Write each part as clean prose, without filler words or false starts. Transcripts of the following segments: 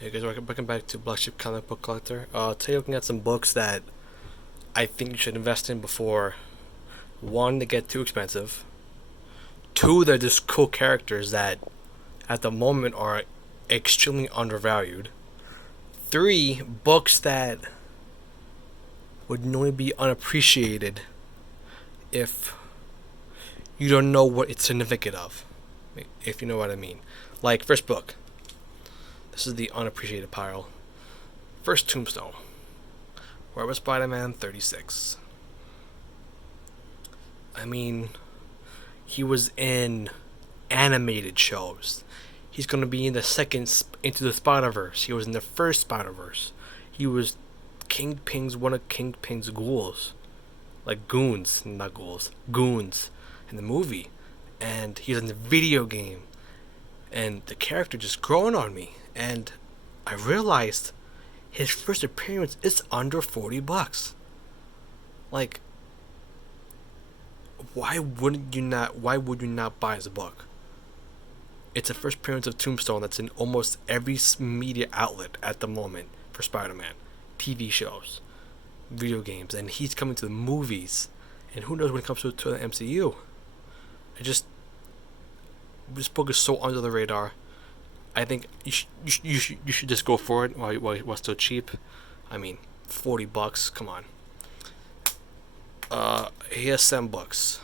Hey guys, welcome back to Black Sheep Comic Book Collector. Today looking at some books that I think you should invest in before one, they get too expensive. Two, they're just cool characters that at the moment are extremely undervalued. Three, books that would normally be unappreciated if you don't know what it's significant of. If you know what I mean. Like first book. This is the unappreciated pile. First Tombstone. Where was Spider-Man 36? I mean, he was in animated shows. He's going to be in the second Into the Spider-Verse. He was in the first Spider-Verse. He was one of Kingpin's ghouls. Like goons, not ghouls. Goons in the movie. And he's in the video game. And the character just growing on me. And I realized his first appearance is under $40. Like, why would you not buy his book? It's the first appearance of Tombstone that's in almost every media outlet at the moment for Spider-Man. TV shows, video games, and he's coming to the movies. And who knows when it comes to the MCU. I just This book is so under the radar. I think you should just go for it while it's still cheap. I mean, $40. Come on. He has some books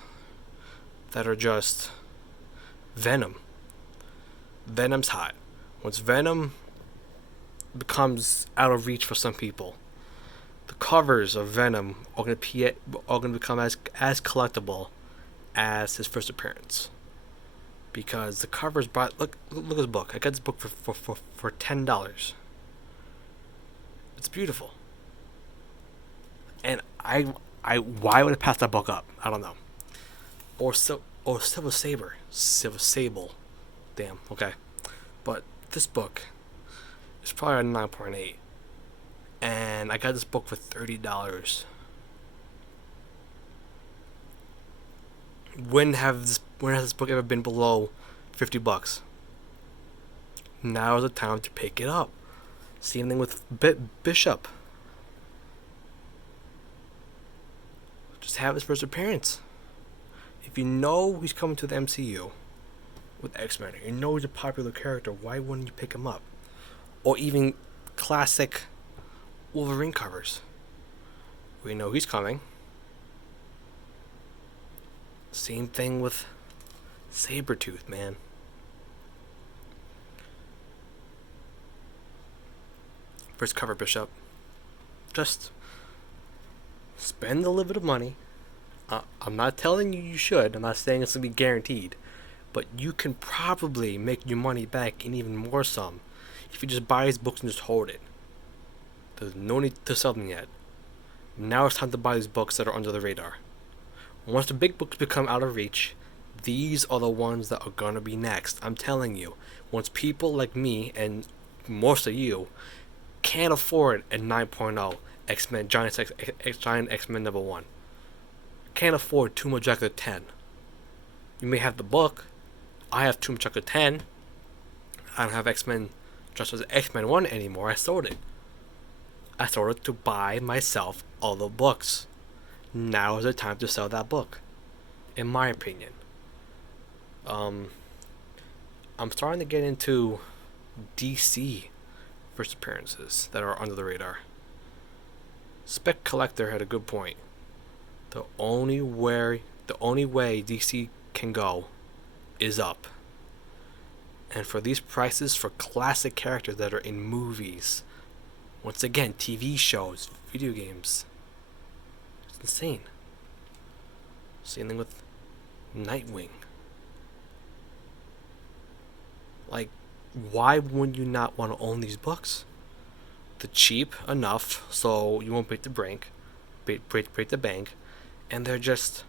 that are just Venom. Venom's hot. Once Venom becomes out of reach for some people, the covers of Venom are gonna become as collectible as his first appearance. Because the covers brought look at this book. I got this book for $10. It's beautiful. And I why would I pass that book up? I don't know. Or Silver Saber. Silver Sable. Damn, okay. But this book is probably a 9.8. And I got this book for $30. When has this book ever been below $50? Now is the time to pick it up. Same thing with Bishop. Just have his first appearance. If you know he's coming to the MCU with X-Men, you know he's a popular character, why wouldn't you pick him up? Or even classic Wolverine covers. We know he's coming. Same thing with Sabretooth, man. First cover Bishop. Just spend a little bit of money. I'm not telling you should. I'm not saying it's going to be guaranteed. But you can probably make your money back and even more some if you just buy his books and just hold it. There's no need to sell them yet. Now it's time to buy these books that are under the radar. Once the big books become out of reach, these are the ones that are gonna be next. I'm telling you. Once people like me and most of you can't afford a 9.0 X-Men Giant X-Men number 1. Can't afford Too Much Jacket 10. You may have the book. I have Too Much Jacket 10. I don't have X-Men just as X-Men 1 anymore. I sold it. I sold it to buy myself all the books. Now is the time to sell that book, in my opinion. I'm starting to get into DC first appearances that are under the radar. Spec Collector had a good point. The only way DC can go is up. And for these prices for classic characters that are in movies, once again, TV shows, video games, it's insane. Same thing with Nightwing. Like, why would you not want to own these books? They're cheap enough so you won't break the bank, and they're just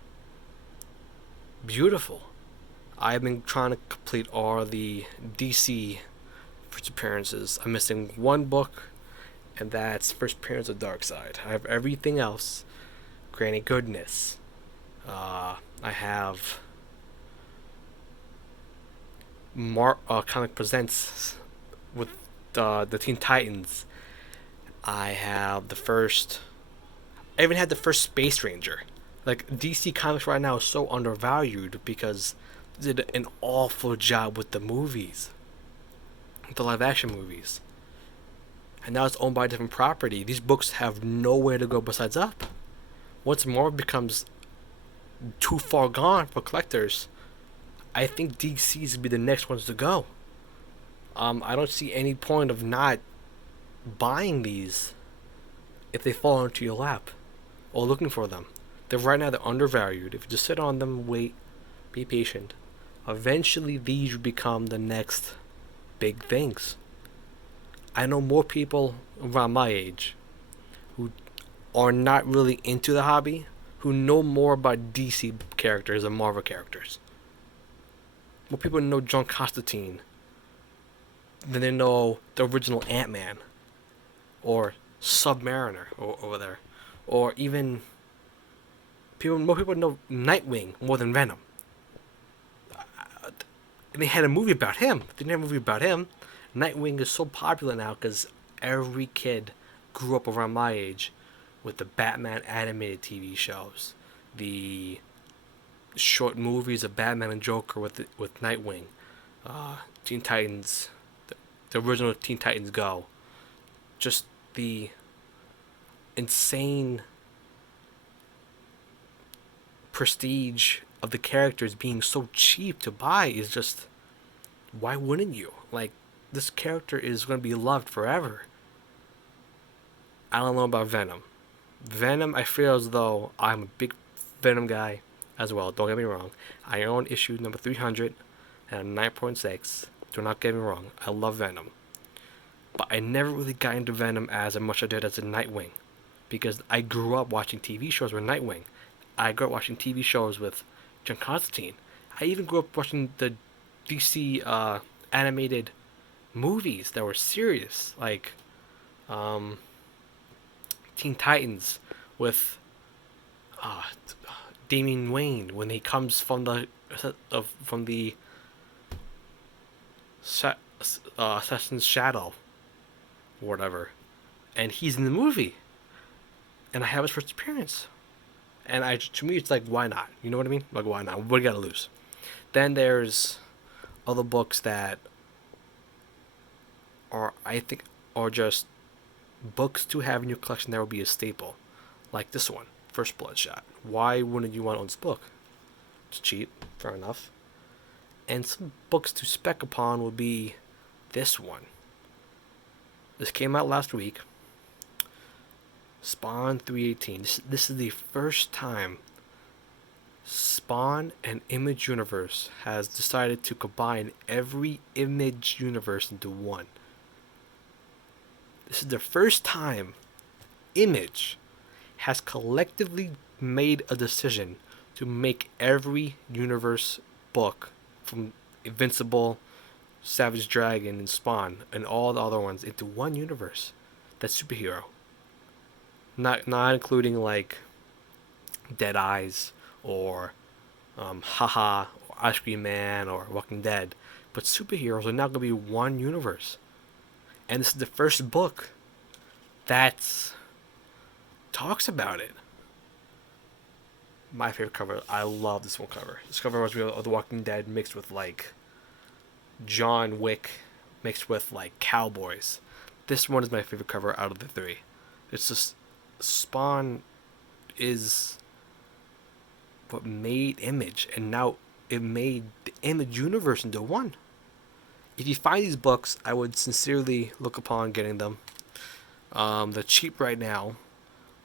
beautiful. I've been trying to complete all the DC first appearances. I'm missing one book, and that's first appearance of Darkseid. I have everything else. Granny Goodness. I have Comic Presents with the Teen Titans. I have the first. I even had the first Space Ranger. Like DC Comics right now is so undervalued because they did an awful job with the movies, the live action movies, and now it's owned by a different property. These books have nowhere to go besides up. Once Marvel becomes too far gone for collectors, I think DC's gonna be the next ones to go. I don't see any point of not buying these if they fall into your lap or looking for them. They're right now they're undervalued. If you just sit on them, wait, be patient. Eventually, these will become the next big things. I know more people around my age who are not really into the hobby who know more about DC characters than Marvel characters. More people know John Constantine than they know the original Ant-Man or Submariner over there, or even more people know Nightwing more than Venom. And they had a movie about him. They didn't have a movie about him. Nightwing is so popular now because every kid grew up around my age with the Batman animated TV shows, the short movies of Batman and Joker with Nightwing, Teen Titans, the original Teen Titans Go, just the insane prestige of the characters being so cheap to buy is just, why wouldn't you? Like, this character is going to be loved forever. I don't know about Venom. Venom, I feel as though I'm a big Venom guy as well. Don't get me wrong. I own issue number 300 and 9.6. Do not get me wrong. I love Venom. But I never really got into Venom as much as I did as a Nightwing. Because I grew up watching TV shows with Nightwing. I grew up watching TV shows with John Constantine. I even grew up watching the DC animated movies that were serious. Like Teen Titans with Damian Wayne when he comes from the Assassin's Shadow, or whatever, and he's in the movie, and I have his first appearance, and to me it's like, why not? You know what I mean? Like, why not? What do you gotta lose? Then there's other books that are just books to have in your collection that will be a staple, like this one, First Bloodshot. Why wouldn't you want to own this book? It's cheap, fair enough. And some books to spec upon will be this one. This came out last week. Spawn 318. This is the first time Spawn and Image Universe has decided to combine every Image universe into one. This is the first time Image has collectively made a decision to make every universe book, from Invincible, Savage Dragon, and Spawn, and all the other ones, into one universe that's superhero. Not including like Dead Eyes or Haha or Ice Cream Man or Walking Dead, but superheroes are now going to be one universe. And this is the first book that talks about it. My favorite cover. I love this one cover. This cover reminds me of The Walking Dead mixed with like John Wick mixed with like cowboys. This one is my favorite cover out of the three. It's just, Spawn is what made Image, and now it made the Image universe into one. If you find these books, I would sincerely look upon getting them. They're cheap right now.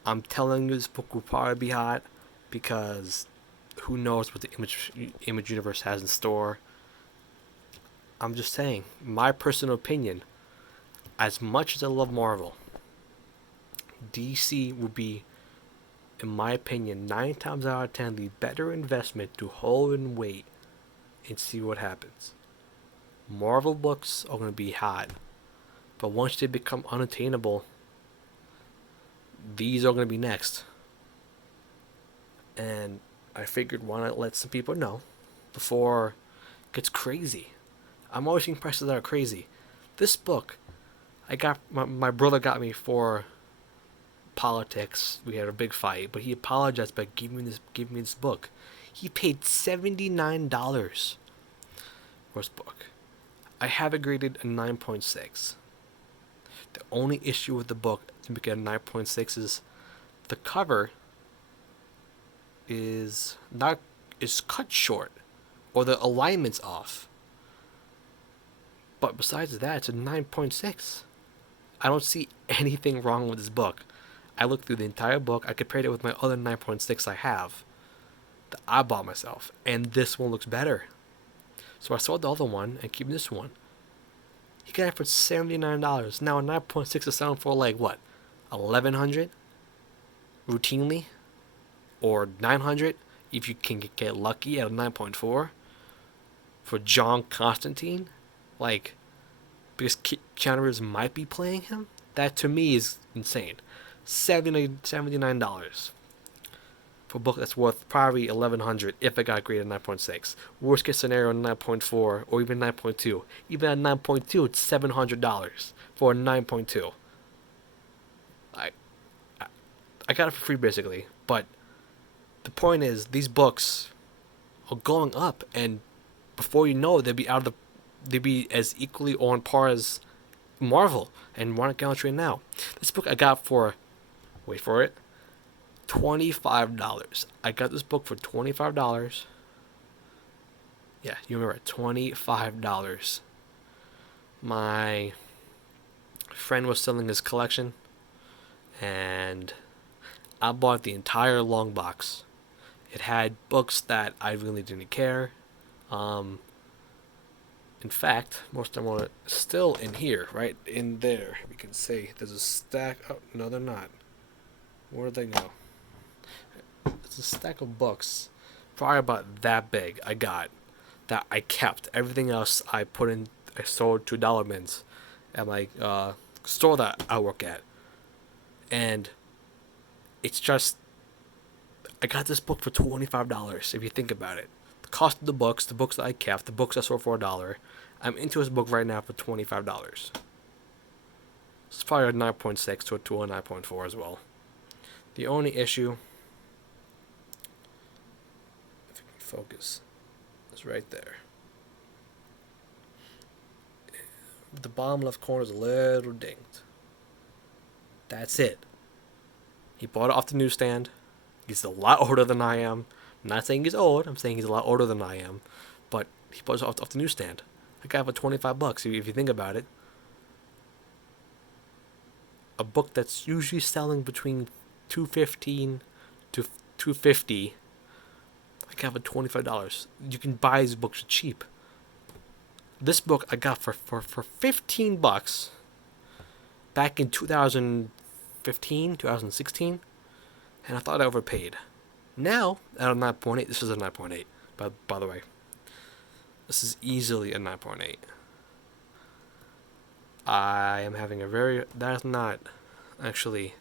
I'm telling you, this book will probably be hot because who knows what the Image universe has in store. I'm just saying, my personal opinion, as much as I love Marvel, DC would be, in my opinion, 9 times out of 10 the better investment to hold and wait and see what happens. Marvel books are going to be hot, but once they become unattainable, these are going to be next. And I figured, why not let some people know before it gets crazy. I'm always seeing prices that are crazy. This book My brother got me for politics. We had a big fight, but he apologized by giving me this book. He paid $79 for his book. I have it graded a 9.6. The only issue with the book to make it a 9.6 is the cover is cut short, or the alignment's off. But besides that, it's a 9.6. I don't see anything wrong with this book. I looked through the entire book. I compared it with my other 9.6 I have that I bought myself, and this one looks better. So I sold the other one and keep this one. He got it for $79. Now a 9.6 is selling for like what, 1,100 routinely, or 900 if you can get lucky at a 9.4 for John Constantine, like, because Keanu Reeves might be playing him. That to me is insane. $79 for a book that's worth probably 1,100 if it got graded 9.6. Worst case scenario 9.4 or even 9.2. Even at 9.2, it's $700 for a 9.2. I got it for free basically, but the point is these books are going up, and before you know it, they'd be as equally on par as Marvel and Warner Galaxy now. This book I got for, wait for it, $25. I got this book for $25. Yeah, you remember it, $25. My friend was selling his collection, and I bought the entire long box. It had books that I really didn't care. In fact, most of them are still in here, right in there. We can see there's a stack. Oh, no, they're not. Where did they go? It's a stack of books, probably about that big. I got that I kept. Everything else I sold to dollar bins at my store that I work at, and it's just, I got this book for $25. If you think about it, the cost of the books that I kept, the books I sold for $1. I'm into this book right now for $25. It's probably a 9.6 to a 9.4 as well. The only issue, if you can focus, is right there. The bottom left corner is a little dinged. That's it. He bought it off the newsstand. He's a lot older than I am. I'm not saying he's old. I'm saying he's a lot older than I am. But he bought it off the newsstand. I got it for $25. If you think about it, a book that's usually selling between $215 to $250, I got it for $25. You can buy these books cheap. This book I got for $15 back in 2015, 2016, and I thought I overpaid. Now, at a 9.8, this is a 9.8, by the way. This is easily a 9.8. I am having that's not actually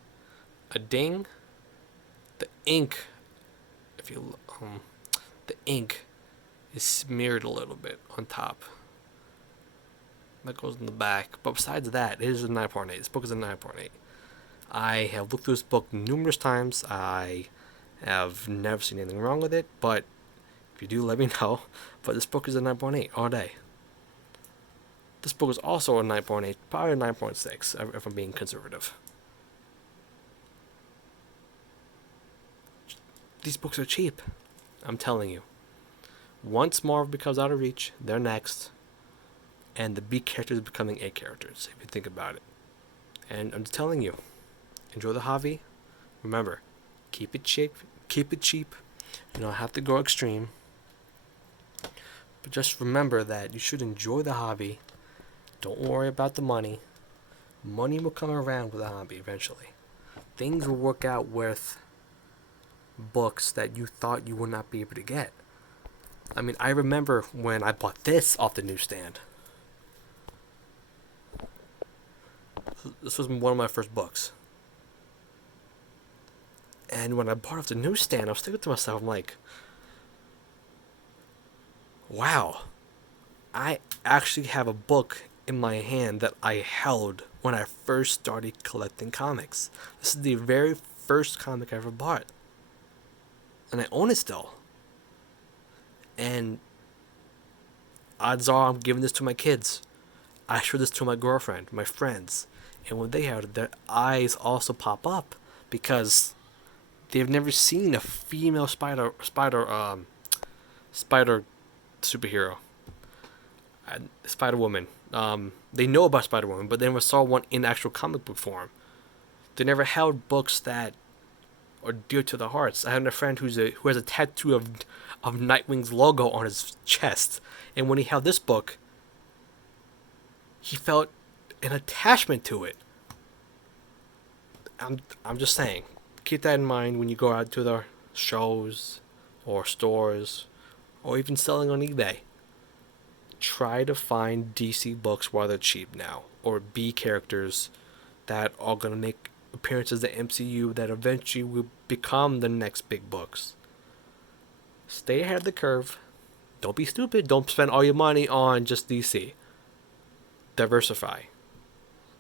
a ding. The ink, the ink is smeared a little bit on top. That goes in the back. But besides that, it is a 9.8. This book is a 9.8. I have looked through this book numerous times. I have never seen anything wrong with it, but if you do, let me know. But this book is a 9.8 all day. This book is also a 9.8, probably a 9.6 if I'm being conservative. These books are cheap. I'm telling you. Once Marvel becomes out of reach, they're next. And the B characters are becoming A characters, if you think about it. And I'm telling you, enjoy the hobby. Remember, keep it cheap. Keep it cheap. You don't have to go extreme. But just remember that you should enjoy the hobby. Don't worry about the money. Money will come around with the hobby eventually. Things will work out with books that you thought you would not be able to get. I mean, I remember when I bought this off the newsstand. This was one of my first books. And when I bought it off the newsstand, I was thinking to myself, I'm like, wow, I actually have a book in my hand that I held when I first started collecting comics. This is the very first comic I ever bought. And I own it still. And odds are I'm giving this to my kids. I show this to my girlfriend, my friends. And when they have it, their eyes also pop up because they've never seen a female spider superhero, Spider Woman. They know about Spider Woman, but they never saw one in actual comic book form. They never held books that are dear to their hearts. I have a friend who has a tattoo of Nightwing's logo on his chest, and when he held this book, he felt an attachment to it. I'm just saying, keep that in mind when you go out to the shows or stores or even selling on eBay. Try to find DC books while they're cheap now, or B characters that are gonna make appearances in the MCU that eventually will become the next big books. Stay ahead of the curve. Don't be stupid. Don't spend all your money on just DC. Diversify.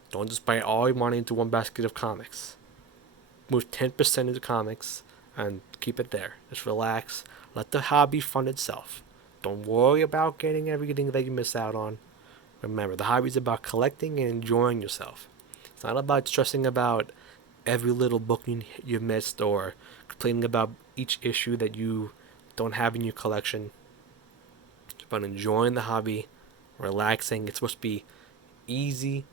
Don't just buy all your money into one basket of comics. Move 10% into comics and keep it there. Just relax. Let the hobby fund itself. Don't worry about getting everything that you miss out on. Remember, the hobby is about collecting and enjoying yourself. It's not about stressing about every little book you missed or complaining about each issue that you don't have in your collection. It's about enjoying the hobby, relaxing. It's supposed to be easy,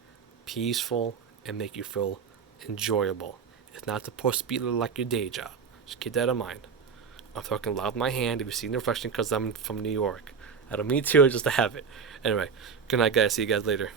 peaceful, and make you feel enjoyable. It's not supposed to be like your day job. Just keep that in mind. I'm talking loud with my hand if you see the reflection because I'm from New York. I don't mean to, just to have it. Anyway, good night, guys. See you guys later.